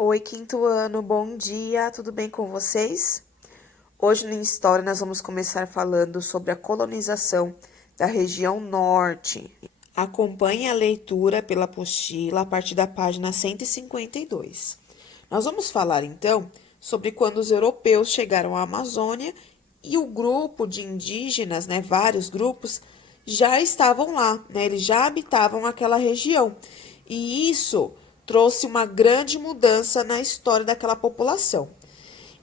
Oi, quinto ano, bom dia, tudo bem com vocês? Hoje na História nós vamos começar falando sobre a colonização da região norte. Acompanhe a leitura pela apostila a partir da página 152. Nós vamos falar então sobre quando os europeus chegaram à Amazônia e o grupo de indígenas, vários grupos, já estavam lá, eles já habitavam aquela região. E isso trouxe uma grande mudança na história daquela população.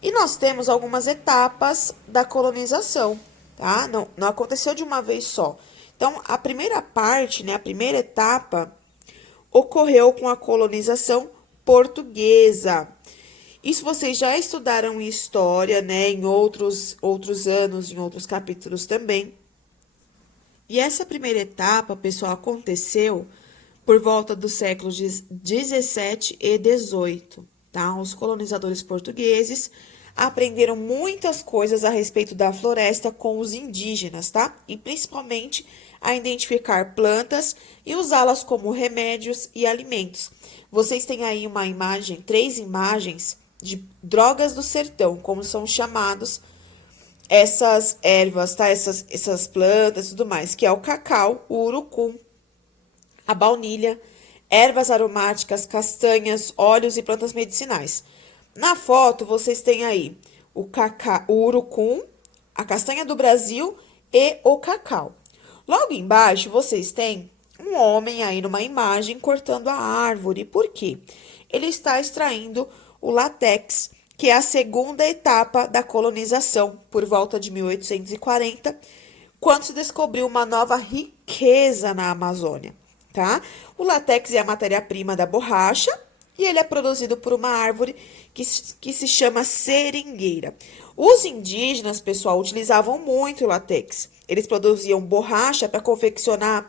E nós temos algumas etapas da colonização, tá? Não aconteceu de uma vez só. Então, a primeira parte, a primeira etapa, ocorreu com a colonização portuguesa. Isso vocês já estudaram em história, em outros anos, em outros capítulos também. E essa primeira etapa, pessoal, aconteceu por volta dos séculos 17 e 18, tá? Os colonizadores portugueses aprenderam muitas coisas a respeito da floresta com os indígenas, tá? E principalmente a identificar plantas e usá-las como remédios e alimentos. Vocês têm aí uma imagem, 3 imagens de drogas do sertão, como são chamados essas ervas, tá? Essas plantas e tudo mais, que é o cacau, o urucum, a baunilha, ervas aromáticas, castanhas, óleos e plantas medicinais. Na foto, vocês têm aí o urucum, a castanha do Brasil e o cacau. Logo embaixo, vocês têm um homem aí numa imagem cortando a árvore. Por quê? Ele está extraindo o látex, que é a segunda etapa da colonização, por volta de 1840, quando se descobriu uma nova riqueza na Amazônia, tá? O látex é a matéria-prima da borracha e ele é produzido por uma árvore que se chama seringueira. Os indígenas, pessoal, utilizavam muito o látex. Eles produziam borracha para confeccionar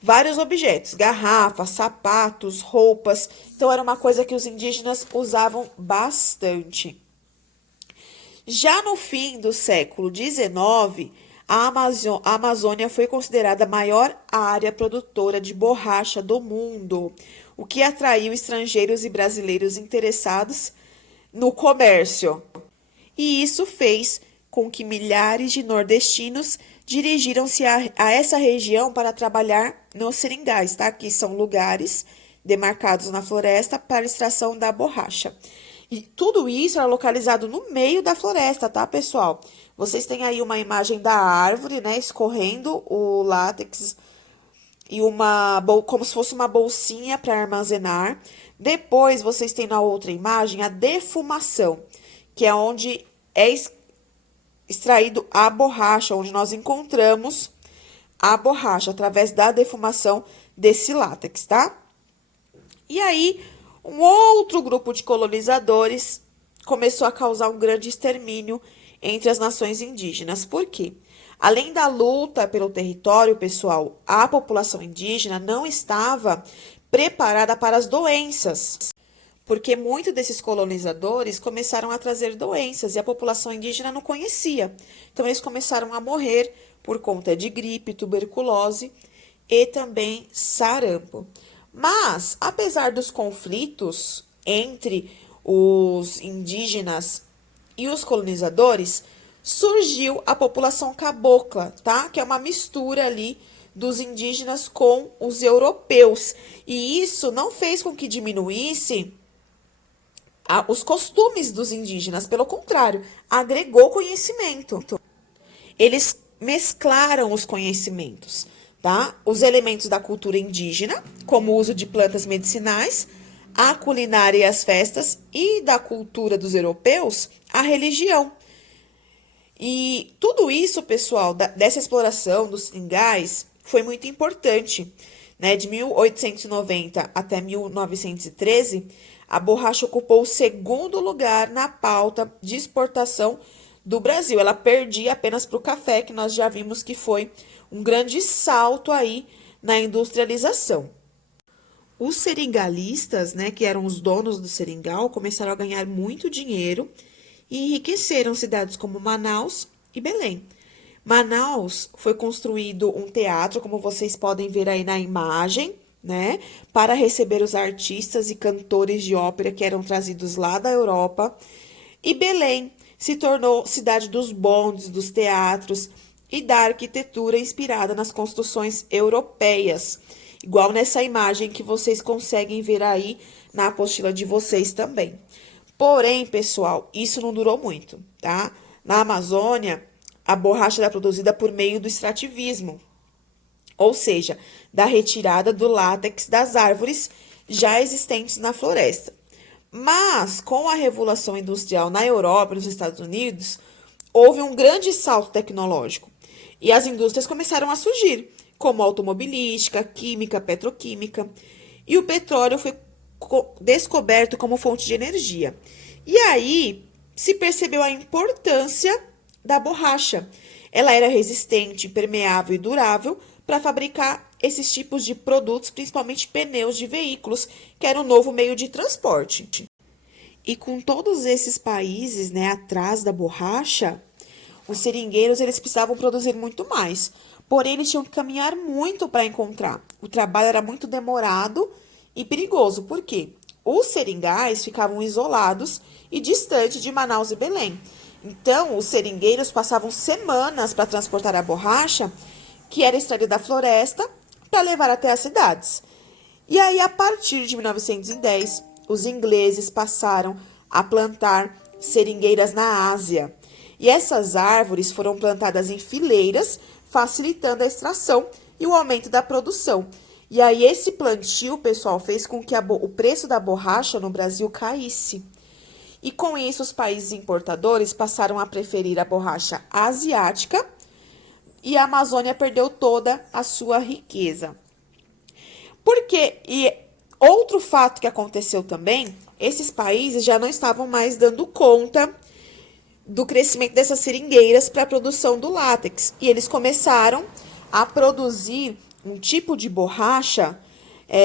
vários objetos, garrafas, sapatos, roupas. Então, era uma coisa que os indígenas usavam bastante. Já no fim do século XIX, a Amazônia foi considerada a maior área produtora de borracha do mundo, o que atraiu estrangeiros e brasileiros interessados no comércio. E isso fez com que milhares de nordestinos dirigiram-se a essa região para trabalhar nos seringais, tá? Que são lugares demarcados na floresta para extração da borracha. E tudo isso era localizado no meio da floresta, tá, pessoal? Vocês têm aí uma imagem da árvore, escorrendo o látex e como se fosse uma bolsinha para armazenar. Depois, vocês têm na outra imagem a defumação, que é onde é extraído a borracha, onde nós encontramos a borracha através da defumação desse látex, tá? E aí, um outro grupo de colonizadores começou a causar um grande extermínio entre as nações indígenas. Por quê? Além da luta pelo território, pessoal, a população indígena não estava preparada para as doenças, porque muitos desses colonizadores começaram a trazer doenças e a população indígena não conhecia. Então, eles começaram a morrer por conta de gripe, tuberculose e também sarampo. Mas, apesar dos conflitos entre os indígenas e os colonizadores, surgiu a população cabocla, tá? Que é uma mistura ali dos indígenas com os europeus. E isso não fez com que diminuísse os costumes dos indígenas, pelo contrário, agregou conhecimento. Eles mesclaram os conhecimentos, tá? Os elementos da cultura indígena, como o uso de plantas medicinais, a culinária e as festas, e da cultura dos europeus, a religião. E tudo isso, pessoal, dessa exploração dos seringais, foi muito importante. De 1890 até 1913, a borracha ocupou o segundo lugar na pauta de exportação do Brasil. Ela perdia apenas para o café, que nós já vimos que foi um grande salto aí na industrialização. Os seringalistas, que eram os donos do seringal, começaram a ganhar muito dinheiro e enriqueceram cidades como Manaus e Belém. Manaus foi construído um teatro, como vocês podem ver aí na imagem, né, para receber os artistas e cantores de ópera que eram trazidos lá da Europa. E Belém se tornou cidade dos bondes, dos teatros e da arquitetura inspirada nas construções europeias, igual nessa imagem que vocês conseguem ver aí na apostila de vocês também. Porém, pessoal, isso não durou muito, tá? Na Amazônia, a borracha era produzida por meio do extrativismo, ou seja, da retirada do látex das árvores já existentes na floresta. Mas, com a Revolução Industrial na Europa e nos Estados Unidos, houve um grande salto tecnológico e as indústrias começaram a surgir, como automobilística, química, petroquímica, e o petróleo foi descoberto como fonte de energia. E aí se percebeu a importância da borracha. Ela era resistente, permeável e durável para fabricar esses tipos de produtos, principalmente pneus de veículos, que era um novo meio de transporte. E com todos esses países, né, atrás da borracha, os seringueiros eles precisavam produzir muito mais. Porém, eles tinham que caminhar muito para encontrar. O trabalho era muito demorado e perigoso. Por quê? Os seringais ficavam isolados e distantes de Manaus e Belém. Então, os seringueiros passavam semanas para transportar a borracha, que era extraída da floresta, para levar até as cidades. E aí, a partir de 1910, os ingleses passaram a plantar seringueiras na Ásia. E essas árvores foram plantadas em fileiras, facilitando a extração e o aumento da produção. E aí, esse plantio, pessoal, fez com que o preço da borracha no Brasil caísse. E com isso, os países importadores passaram a preferir a borracha asiática e a Amazônia perdeu toda a sua riqueza. E outro fato que aconteceu também, esses países já não estavam mais dando conta do crescimento dessas seringueiras para a produção do látex. E eles começaram a produzir um tipo de borracha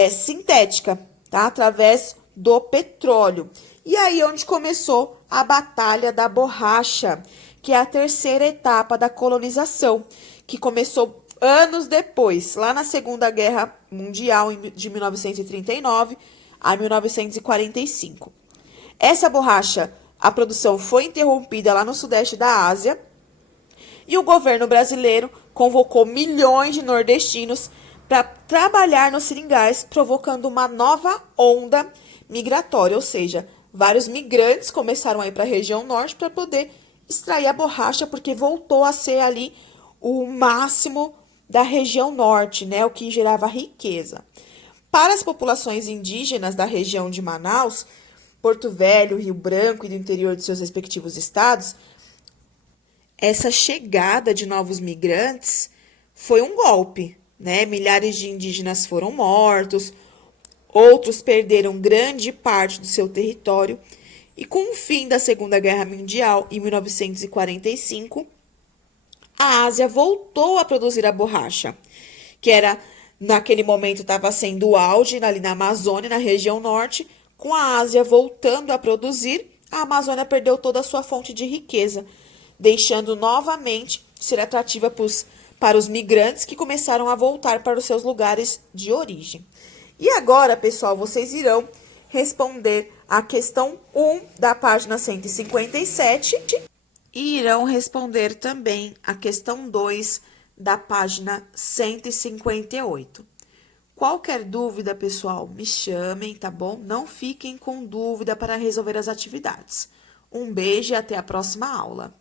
sintética, tá? Através do petróleo. E aí onde começou a Batalha da Borracha, que é a terceira etapa da colonização, que começou anos depois, lá na Segunda Guerra Mundial, de 1939 a 1945. Essa borracha, a produção foi interrompida lá no sudeste da Ásia, e o governo brasileiro convocou milhões de nordestinos para trabalhar nos seringais, provocando uma nova onda migratória, ou seja, vários migrantes começaram a ir para a região norte para poder extrair a borracha, porque voltou a ser ali o máximo da região norte, né, o que gerava riqueza. Para as populações indígenas da região de Manaus, Porto Velho, Rio Branco e do interior de seus respectivos estados, essa chegada de novos migrantes foi um golpe, né? Milhares de indígenas foram mortos, outros perderam grande parte do seu território, e com o fim da Segunda Guerra Mundial, em 1945, a Ásia voltou a produzir a borracha, que era, naquele momento, estava sendo o auge ali na Amazônia, na região norte. Com a Ásia voltando a produzir, a Amazônia perdeu toda a sua fonte de riqueza, deixando novamente ser atrativa para os migrantes que começaram a voltar para os seus lugares de origem. E agora, pessoal, vocês irão responder a questão 1 da página 157 e irão responder também a questão 2 da página 158. Qualquer dúvida, pessoal, me chamem, tá bom? Não fiquem com dúvida para resolver as atividades. Um beijo e até a próxima aula.